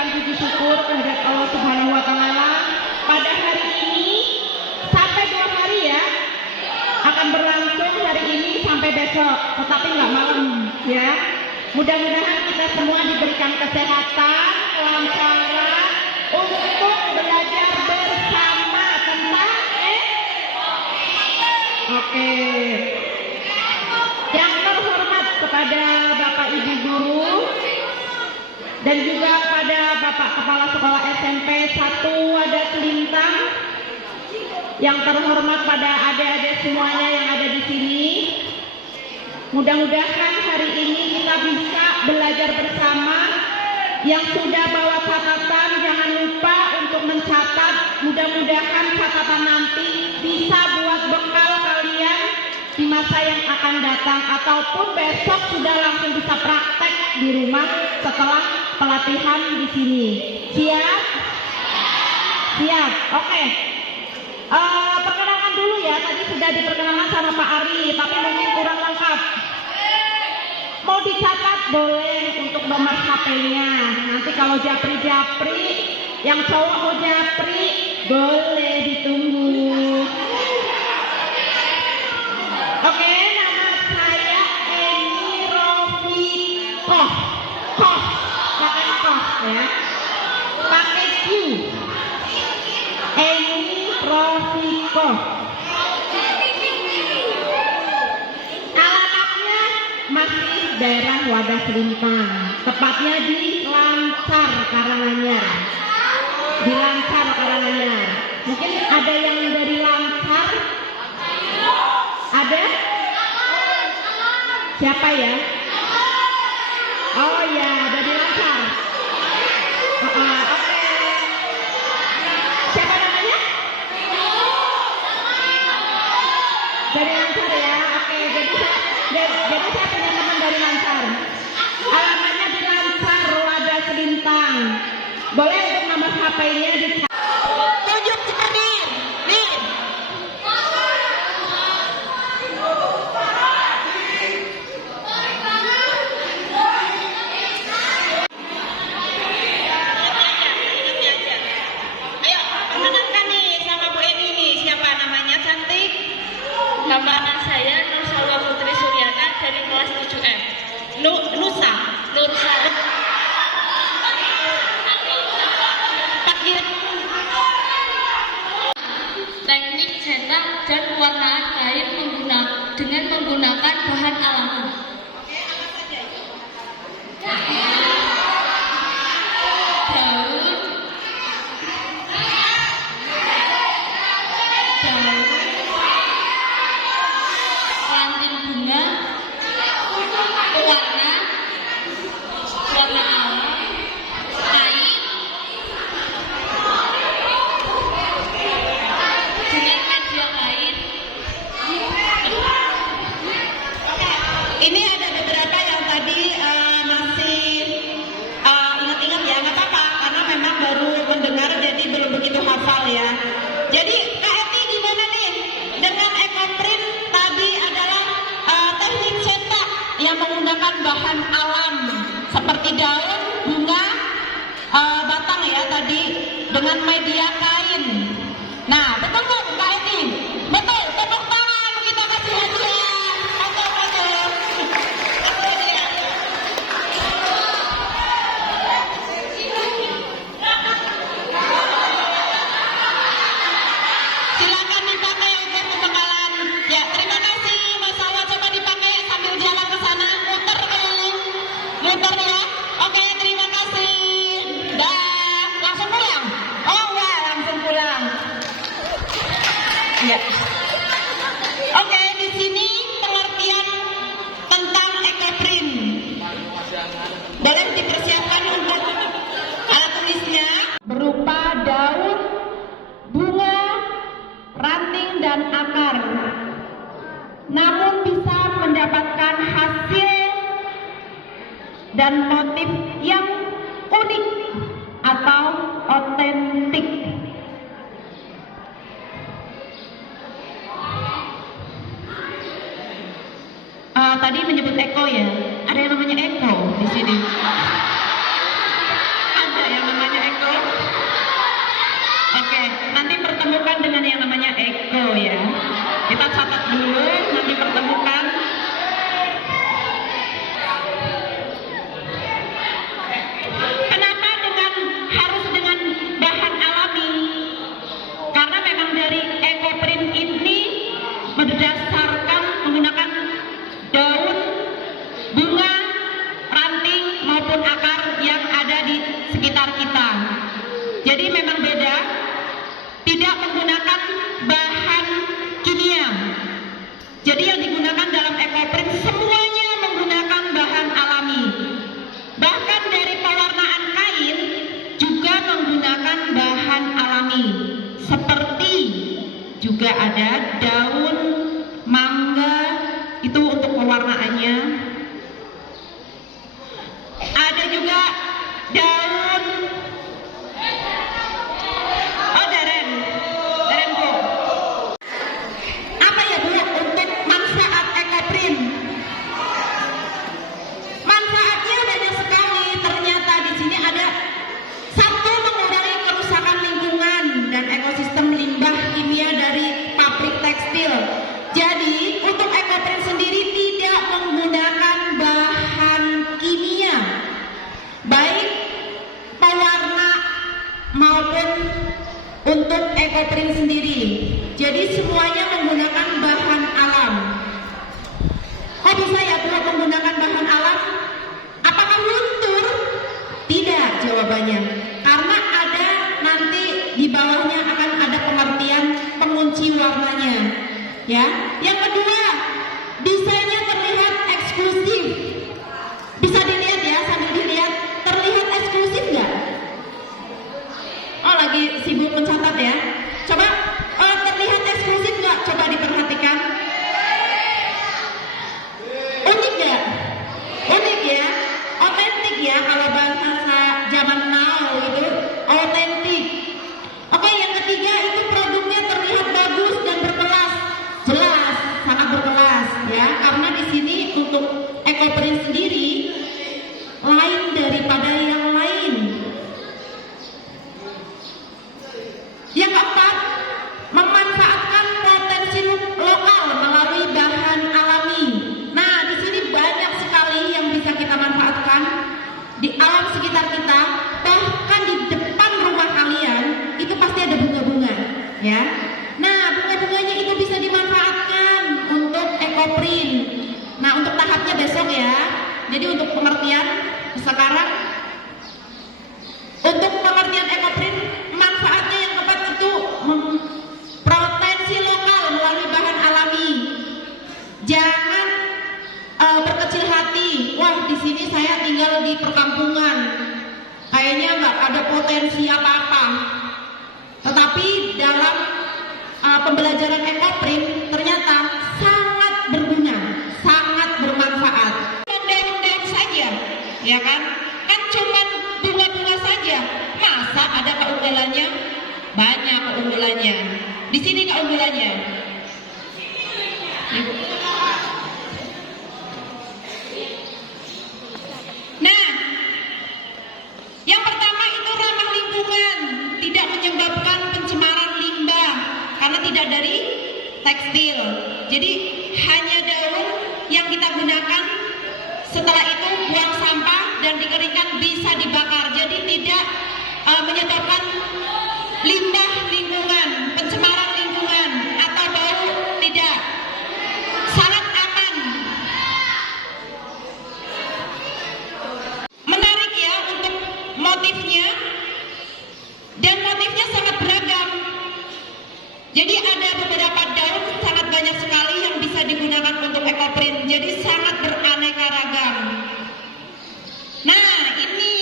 mengucapkan puji syukur kehadirat Allah Subhanahu wa taala pada hari ini sampai 2 hari ya. Akan berlangsung hari ini sampai besok, tetapi nggak malam ya. Mudah-mudahan kita semua diberikan kesehatan, kelancaran untuk belajar bersama tentang Oke. Yang terhormat kepada Bapak Ibu Guru dan juga kepada Bapak Kepala Sekolah SMP 1 Wadas Lintang, yang terhormat pada adik-adik semuanya yang ada di sini. Mudah-mudahan hari ini kita bisa belajar bersama. Yang sudah bawa catatan jangan lupa untuk mencatat. Mudah-mudahan catatan nanti bisa buat bekal kalian di masa yang akan datang, ataupun besok sudah langsung bisa praktek di rumah setelah pelatihan di sini. Siap? Siap. Oke. Perkenalan dulu ya. Tadi sudah diperkenalkan sama Pak Ari, tapi mungkin kurang lengkap. Mau dicatat boleh untuk nomor HP-nya. Nanti kalau japri-japri, yang cowok mau japri, boleh ditunggu. Oke, nama saya Eni Rofikoh. Koh, pakai koh ya. Pakai Q. Eni Rofikoh. Alamatnya masih daerah Wadas Lintang, tepatnya di Lancar Karanganyar. Di Lancar Karanganyar. Mungkin ada yang dari Lancar? Ada? Siapa ya? Oh ya, dari Lancar. Oke. Siapa namanya? Dari Lancar ya. Oke, jadi saya punya teman dari Lancar. Alamatnya di Lancar Wadas Lintang. Boleh untuk nomor HP-nya dicatat. Tunjuk sekali. Nih. Ayo, perkenalkan nih sama Bu Eni nih. Siapa namanya cantik? Nama anak saya Nur Salwa Putri Suryana dari kelas 7F. Nusa. Teknik cetak dan pewarnaan kain dengan menggunakan bahan alami. Ranting bunga, pewarna, warna alam, kain, dengan media kain. Ini ada beberapa yang tadi masih ingat-ingat ya, nggak apa-apa karena memang baru mendengar jadi belum begitu hafal ya. Jadi Kak Eti gimana nih dengan ekoprint tadi adalah teknik cetak yang menggunakan bahan alam seperti daun, bunga, batang ya tadi dengan media kain. Nah betul nggak Kak Eti? Betul, tepuk tangan kita kasih hadiah. Silakan dipakai untuk pembekalan. Ya, terima kasih Mas Awa, coba dipakai sambil jalan ke sana, muter keliling. Muter ya. Oke, terima kasih. Dah, langsung pulang. Oh enggak, langsung pulang. Ya. Oke, di sini pengertian tentang ekoprint. Boleh dipersiapkan untuk alat tulisnya berupa daun, bunga, ranting dan akar. Namun bisa mendapatkan hasil dan motif yang unik atau otentik. Tadi menyebut eko ya, ada yang namanya eko di sini. Ada yang Eko ya. Kita catat dulu, nanti pertemukan. Kenapa harus dengan bahan alami? Karena memang dari ekoprint ini berdasarkan menggunakan daun, bunga, ranting maupun akar yang ada di sekitar kita. Jadi memang beda, tidak menggunakan bahan kimia. Jadi yang digunakan dalam ekoprint semuanya menggunakan bahan alami. Bahkan dari pewarnaan kain juga menggunakan bahan alami. Seperti juga ada daun mangga, itu untuk pewarnaannya. Ada juga daun deren Bu. Apa ya Bu untuk manfaat ekoprint? Manfaatnya banyak sekali. Ternyata di sini ada satu, mengurangi kerusakan lingkungan dan ekosistem limbah kimia dari pabrik tekstil. Jadi untuk ekoprint sendiri tidak menggunakan bahan kimia, baik pewarna maupun untuk ekoprint sendiri. Jadi semuanya menggunakan bahan alam. Kok bisa ya Bu menggunakan bahan alam? Apakah luntur? Tidak jawabannya. Karena ada nanti di bawahnya akan ada pengertian pengunci warnanya. Ya. Yang kedua, desainnya terlihat eksklusif. Bisa dilihat ya, sambil dilihat, terlihat eksklusif nggak? Oh, lagi sibuk mencatat ya. Coba, terlihat eksklusif nggak? Coba diperhatikan. Unik nggak? Unik ya, otentik ya, kalau bahasa zaman now itu otentik. Oke, yang ketiga itu produknya terlihat bagus dan berkelas. Jelas, sangat berkelas ya, karena di sini untuk ekoprint sendiri lain daripada yang lain. Yang keempat, memanfaatkan potensi lokal melalui bahan alami. Nah, di sini banyak sekali yang bisa kita manfaatkan di alam sekitar kita. Bahkan di depan rumah kalian itu pasti ada bunga-bunga, ya. Nah, bunga-bunganya itu bisa dimanfaatkan untuk ekoprint. Nah, untuk tahapnya besok ya. Jadi untuk pengertian sekarang, untuk pengertian ekoprint, manfaatnya yang keempat itu potensi lokal melalui bahan alami. Jangan berkecil hati. Wah, di sini saya tinggal di perkampungan, kayaknya nggak ada potensi apa-apa. Tetapi dalam pembelajaran ekoprint ternyata sangat berguna, sangat bermanfaat. Daun-daun saja, ya kan? Kan cuma bunga-bunga saja. Masa ada keunggulannya? Banyak keunggulannya. Di sini keunggulannya. Ibu. Nah, yang pertama itu ramah lingkungan, tidak menyebabkan pencemaran limbah karena tidak dari tekstil. Jadi hanya daun yang kita gunakan, setelah itu buang sampah dan dikeringkan, bisa dibakar. Jadi tidak menyebabkan limbah lingkungan, pencemaran lingkungan atau bau, tidak. Sangat aman. Menarik ya untuk motifnya, dan motifnya sangat beragam. Jadi ada beberapa daun sangat banyak sekali yang bisa digunakan untuk ekoprint. Jadi sangat beraneka ragam. Nah, ini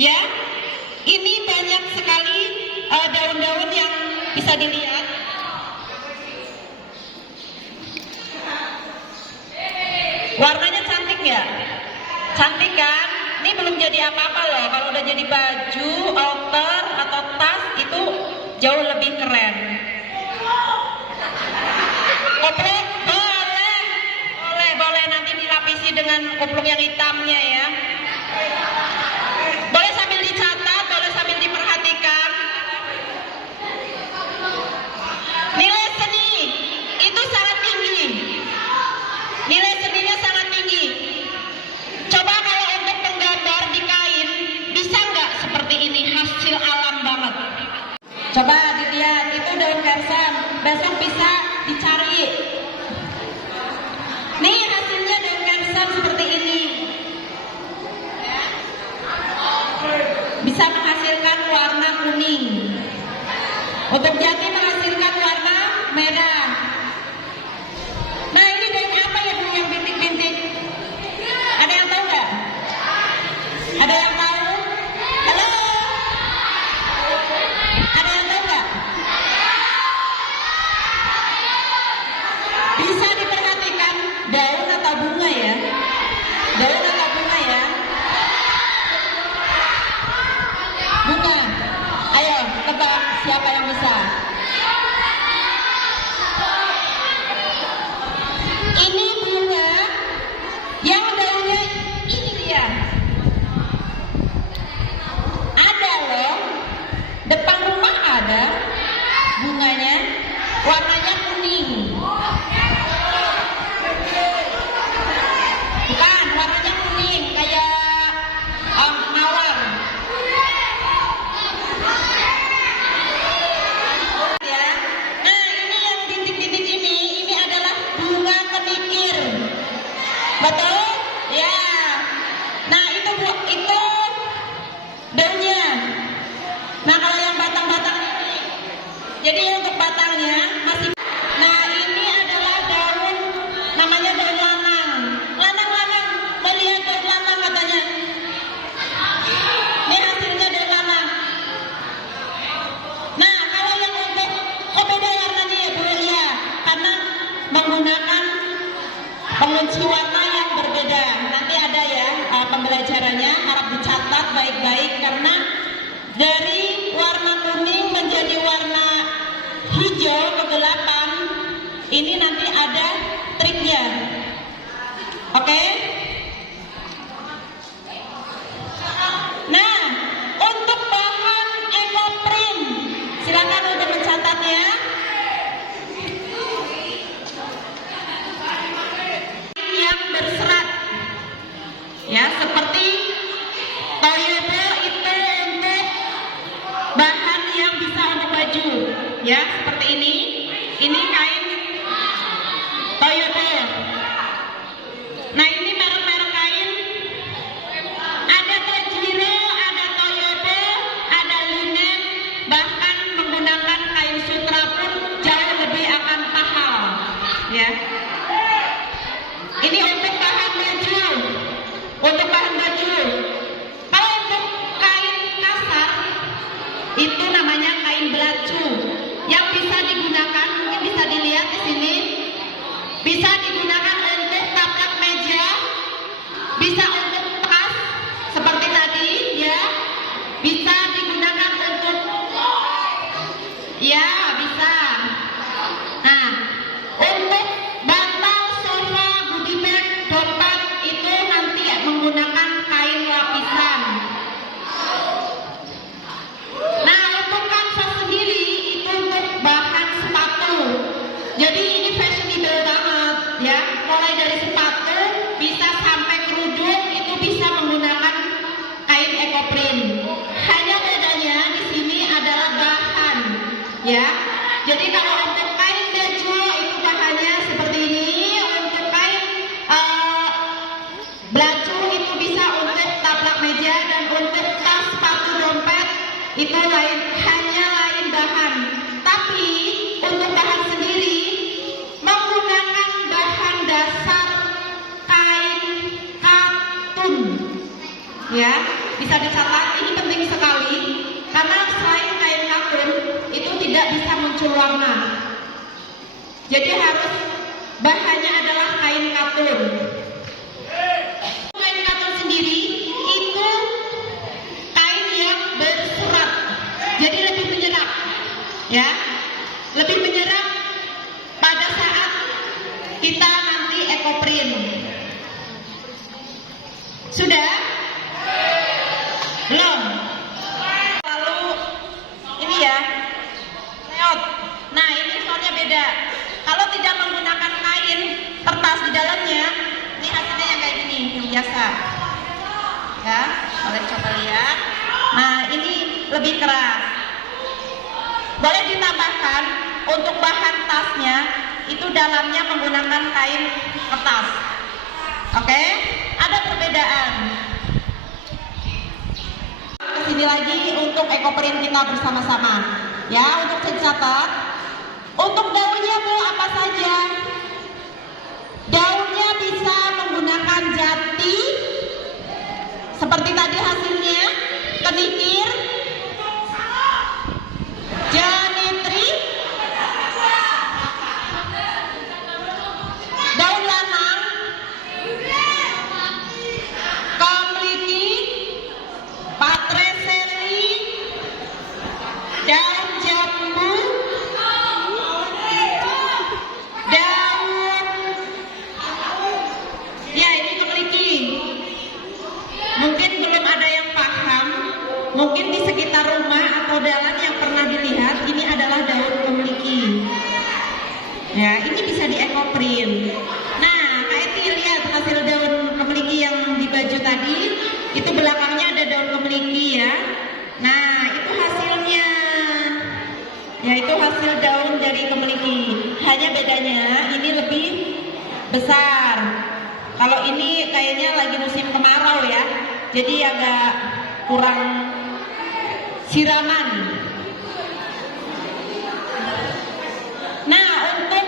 ya, ini banyak sekali daun-daun yang bisa dilihat. Warnanya cantik ya? Cantik kan? Ini belum jadi apa-apa loh. Kalau udah jadi baju, outer atau tas itu jauh lebih keren. Koplo boleh, boleh dengan kupluk yang hitamnya ya. Boleh sambil dicatat, boleh sambil diperhatikan. Nilai seni itu sangat tinggi. Nilai seninya sangat tinggi. Coba kalau untuk penggambar di kain, bisa nggak seperti ini, hasil alam banget. Coba dilihat, itu daun kersem, besok bisa dicari. Nih hasilnya daun kersem seperti ini. Bisa menghasilkan warna kuning. Untuk jati menghasilkan warna merah. Nah ini daun apa ya Bu yang bintik-bintik? Ada yang tahu nggak? Ada yang tahu? Halo? Ada yang tahu nggak? Bisa diperhatikan daun atau bunga ya? Daun atau bunga ya? Bunga. Ayo tebak siapa yang bisa? Ini bunga yang daunnya ini dia. Ada loh, depan rumah ada bunganya, warnanya kuning. Bukan, warnanya kuning kayak mawar. Ya. Nah ini yang bintik-bintik ini adalah bunga kenikir. Betul? Ya. Nah itu daunnya. Nah kalau yang batang-batang ini, jadi untuk batangnya masih. Nah ini adalah daun, namanya daun lanang. Lanang-lanang, melihat daun lanang katanya. Ini hasilnya daun lanang. Nah kalau yang untuk, kok beda warnanya ya Bu Elia? Karena menggunakan pengunci warna yang berbeda. Nanti ada ya pembelajarannya, harap dicatat baik-baik karena dari warna kuning menjadi warna hijau kegelapan ini nanti ada triknya. Oke? Nah, untuk bahan ekoprint silakan untuk mencatatnya. Yang berserat ya, seperti toyobo itu untuk bahan yang bisa untuk baju ya, seperti ini kain toyobo. Nah ini merek-merek kain, ada Tojiro, ada toyobo, ada linen, bahkan menggunakan kain sutra pun jauh lebih akan mahal ya. Ini untuk bahan baju, untuk bahan baju. Kalau untuk kain kasar, itu namanya kain belacu, yang bisa digunakan, mungkin bisa dilihat di sini, bisa digunakan untuk taplak meja, bisa untuk tas seperti tadi, ya, bisa digunakan untuk, ya, bisa. Nah, untuk bantal, sofa, goodie bag, dompet itu nanti menggunakan kain lapisan. Nah, untuk kanvas sendiri itu untuk bahan sepatu. Jadi ini fashionable banget ya. Mulai dari sepatu bisa sampai kerudung itu bisa menggunakan kain ekoprint. Hanya bedanya di sini adalah bahan ya. Jadi kalau untuk kain baju itu bahannya seperti ini. Untuk kain belacu itu bisa untuk taplak meja, dan untuk tas, sepatu, dompet itu hanya lain bahan. Tapi untuk bahan sendiri menggunakan bahan dasar kain katun ya, bisa dicatat, ini penting sekali karena selain kain katun itu tidak bisa muncul warna. Jadi harus bahannya adalah kain katun. Kain katun sendiri itu kain yang berserat, jadi lebih menyerap ya, lebih menyerap pada saat kita nanti ekoprint. biasa. Ya, boleh coba lihat. Nah, ini lebih keras. Boleh ditambahkan untuk bahan tasnya itu dalamnya menggunakan kain kertas. Oke, ada perbedaan. Kesini lagi untuk ekoprint kita bersama-sama. Ya, untuk dicatat. Untuk daunnya Bu apa saja? Daunnya bisa menggunakan jati seperti tadi hasilnya, kenikir, janitri, daun lanang, kamliki, patreseli, daun jambu, daun, ya ini kamliki. Mungkin belum ada yang paham, mungkin di sekitar rumah atau jalan yang pernah dilihat, ini adalah daun kamliki. Ya, ini bisa di ekoprint. Nah, Kak Eti lihat hasil daun kamliki yang di baju tadi, itu belakangnya ada daun kamliki ya. Nah, itu hasilnya. Ya, itu hasil daun dari kamliki. Hanya bedanya ini lebih besar. Kalau ini kayaknya lagi musim kemarau ya, jadi agak kurang siraman. Nah, untuk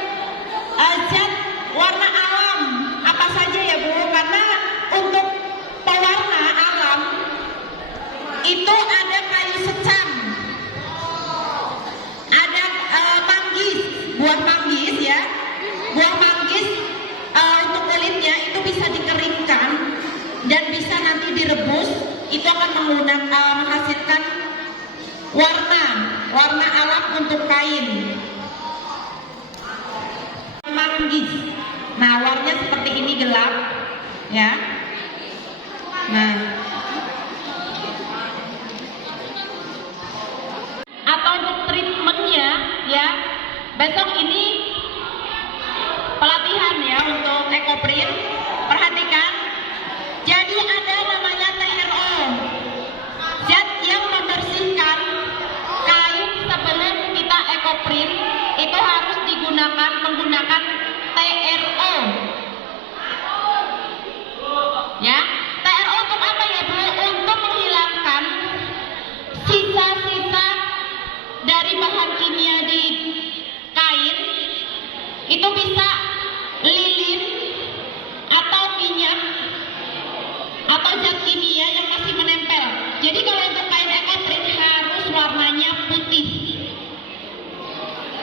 zat warna alam apa saja ya Bu? Karena untuk pewarna alam itu ada kayu secang, ada manggis, buah manggis ya, buah manggis. Untuk kulitnya itu bisa dikeringkan dan bisa nanti direbus, itu akan menghasilkan warna alam untuk kain. Manggis. Nah, warnanya seperti ini gelap, ya. Nah, atau untuk treatmentnya, ya. Besok ini pelatihan ya untuk ekoprint. Perhatikan, jadi ada namanya TRO, zat yang membersihkan kain sebelum kita ekoprint itu harus menggunakan TRO. Ya, TRO untuk apa ya Bu? Untuk menghilangkan sisa-sisa dari bahan kimia di kain. Itu bisa lilin atau minyak atau zat kimia yang masih menempel. Jadi kalau untuk kain ekoprint harus warnanya putih.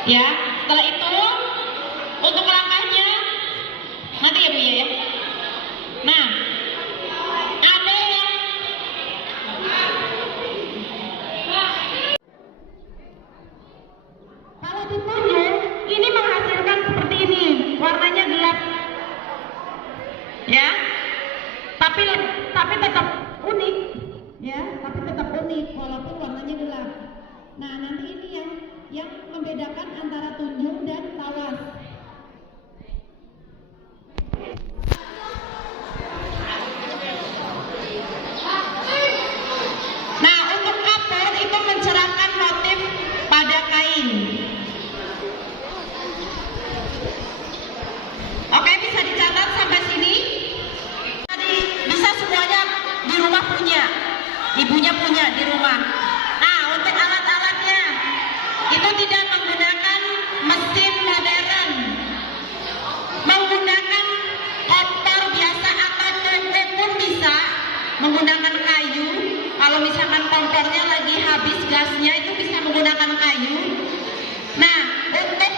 Ya, setelah itu untuk langkahnya nanti ya Bu ya. Nah, ada yang kalau ditunjuk ini menghasilkan seperti ini, warnanya gelap, ya. Tapi tetap unik, ya. Tapi tetap unik walaupun warnanya gelap. Nah, nanti ini yang membedakan antara tunjung dan tawas. Nah, untuk kapur itu mencerahkan motif pada kain. Oke, bisa dicatat sampai sini. Tadi bisa semuanya di rumah punya, ibunya punya di rumah. Nah, untuk alat-alatnya itu tidak menggunakan mesin modern, menggunakan kompor biasa atau tungku pun bisa, menggunakan kayu. Kalau misalkan kompornya lagi habis gasnya itu bisa menggunakan kayu. Nah, untuk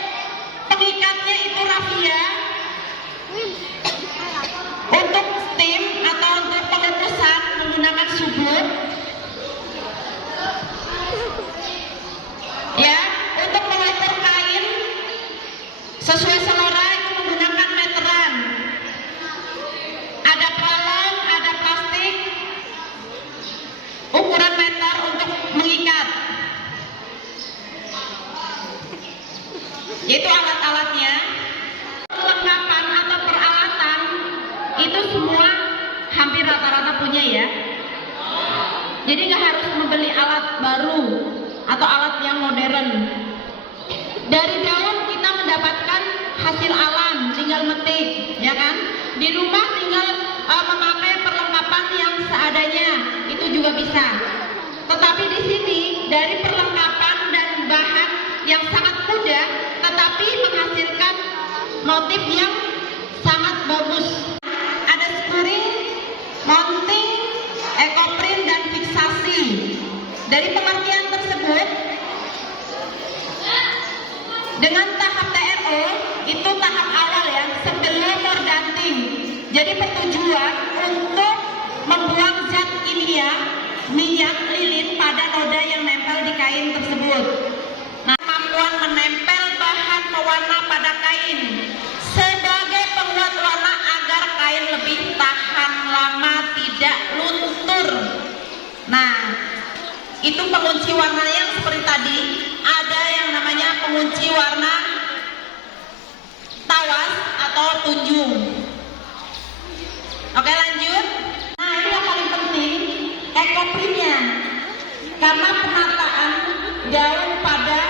pengikatnya itu rafia. Untuk steam atau untuk pengukusan menggunakan subur. Ya, untuk mengukur kain sesuai selera itu menggunakan meteran. Ada pralon, ada plastik, ukuran meter untuk mengikat. Itu alat-alatnya. Perlengkapan atau peralatan itu semua Jadi nggak harus membeli alat baru atau alat yang modern. Dari daun kita mendapatkan hasil alam, tinggal metik, ya kan? Di rumah tinggal memakai perlengkapan yang seadanya, itu juga bisa. Tetapi di sini dari perlengkapan dan bahan yang sangat mudah, tetapi menghasilkan motif yang sangat bagus. Ada spuring, mounting, ekoprint dan fiksasi. Dari pengertian tersebut, dengan tahap TRO itu tahap awal ya, sebelum mordanting. Jadi bertujuan untuk membuang zat kimia, minyak lilin pada noda yang nempel di kain tersebut. Nah, kemampuan menempel bahan pewarna pada kain sebagai penguat warna agar kain lebih tahan lama, tidak luntur. Nah, itu pengunci warnanya yang seperti tadi. Ada yang namanya pengunci warna tawas atau tunjung. Oke, lanjut. Nah, ini yang paling penting, ekoprintnya, karena penataan daun pada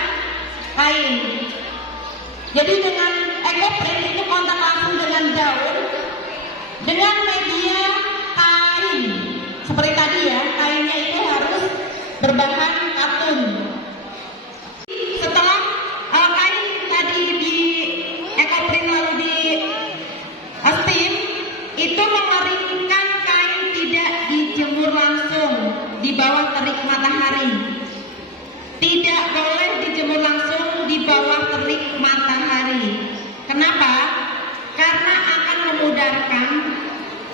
kain. Jadi dengan ekoprint itu kontak langsung dengan daun, dengan media kain. Seperti tadi ya, kainnya itu harus berbahan katun. Setelah kain tadi di ekoprint lalu di steam, itu mengeringkan kain, tidak dijemur langsung di bawah terik matahari. Tidak boleh dijemur langsung di bawah terik matahari. Kenapa? Karena akan memudarkan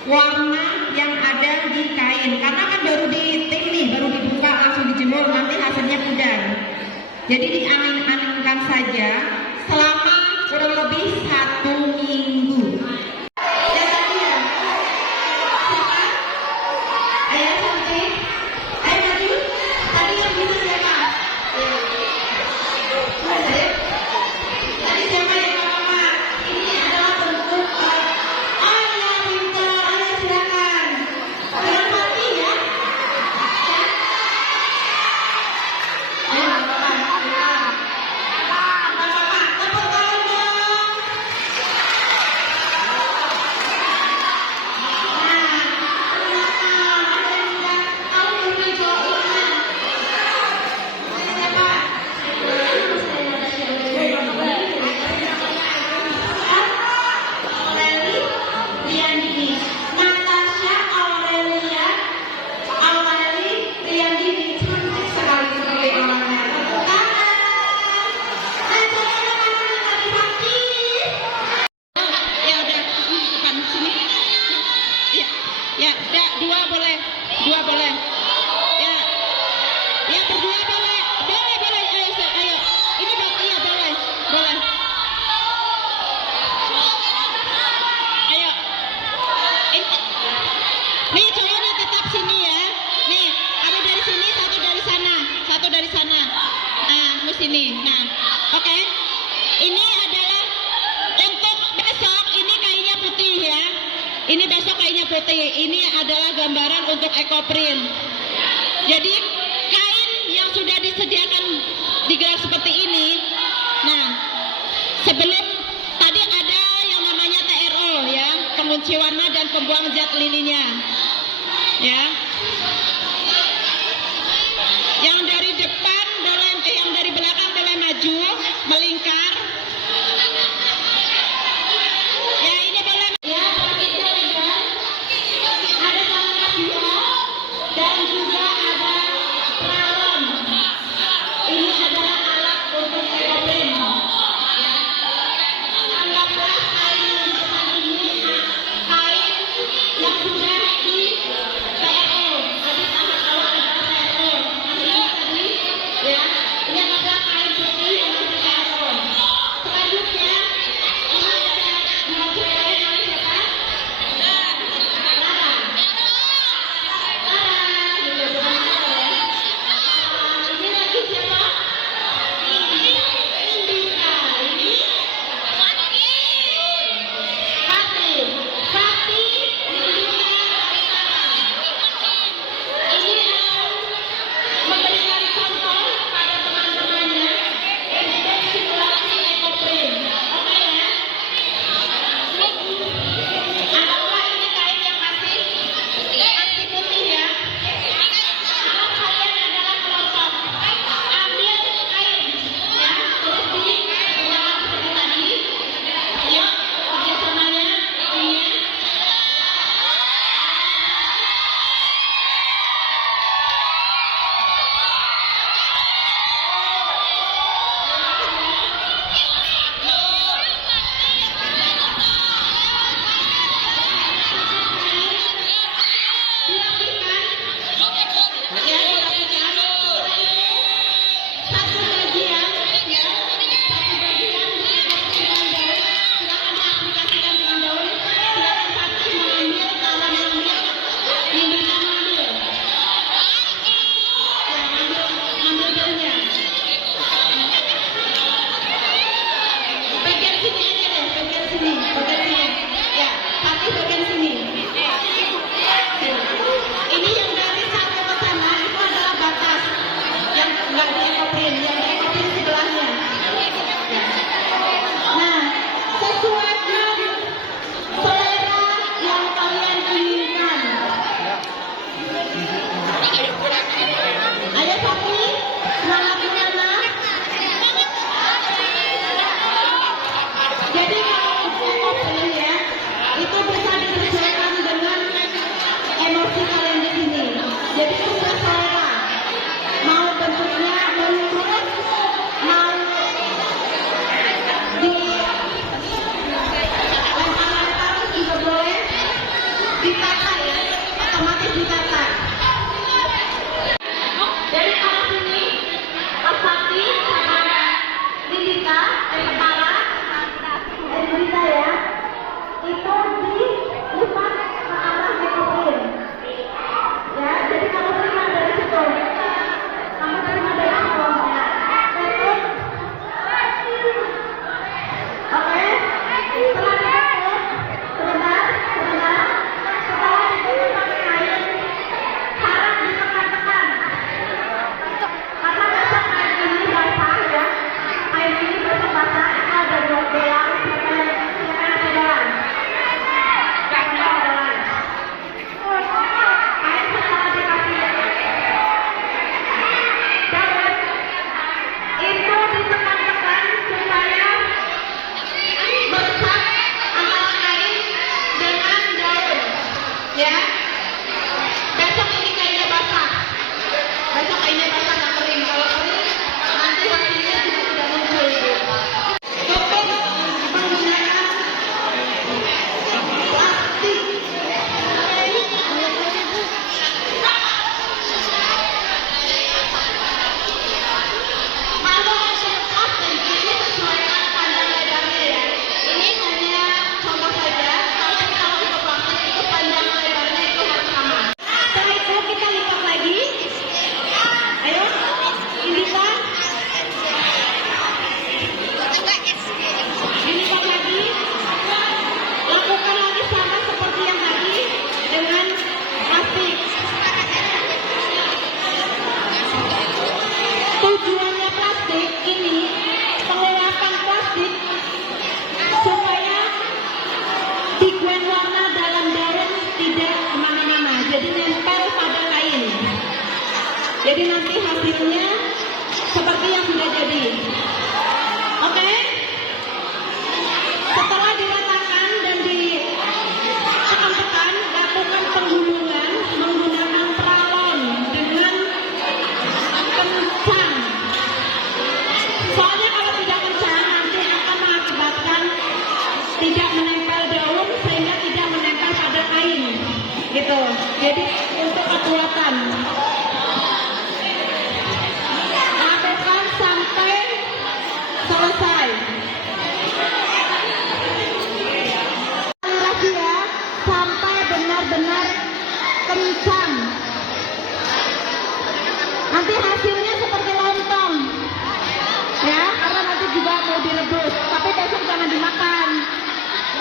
warna yang ada di kain. Karena kan baru di steam nih, baru dibuka langsung dijemur, nanti hasilnya pudar. Jadi diangin-anginkan saja selama kurang lebih 1 minggu. Ya tadi ya. Siapa? Ayo cantik. Ayo maju. Tadi yang bisa siapa? Tadi siapa yang mama? Ini adalah bentuk. Oh ya pintar. Ayo silakan. Jangan mati ya. Ayo mama. Dua boleh. Ya. Ya berdua boleh. Boleh. Ayo. Ini iya boleh. Ayo. Nih cowoknya tetap sini ya. Nih, kamu dari sini, satu dari sana. Nah, kamu sini. Nah, oke. Ini adalah untuk besok. Ini kainnya putih ya. Ini besok kainnya putih. Ini adalah gambaran untuk ekoprint. Jadi kain yang sudah disediakan di gelas seperti ini. Nah, sebelum tadi ada yang namanya TRO ya, pengunci warna dan pembuang zat lilinnya. Ya. Yang dari depan boleh, yang dari belakang boleh maju, melingkar. Ya, ini boleh. Ya, ada salah juga dan juga ada pralon. Ini adalah alat untuk ekoprint. Ya. Anggaplah kain yang depan ini kain yang sudah di TRO.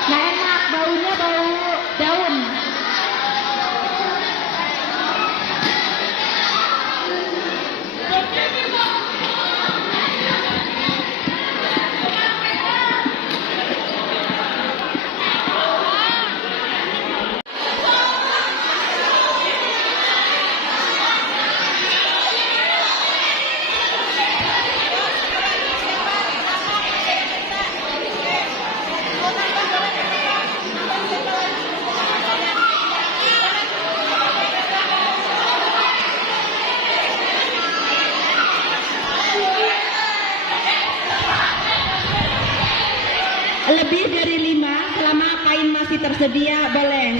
Nggak enak, baunya bau daun. Lebih dari 5, selama kain masih tersedia boleh.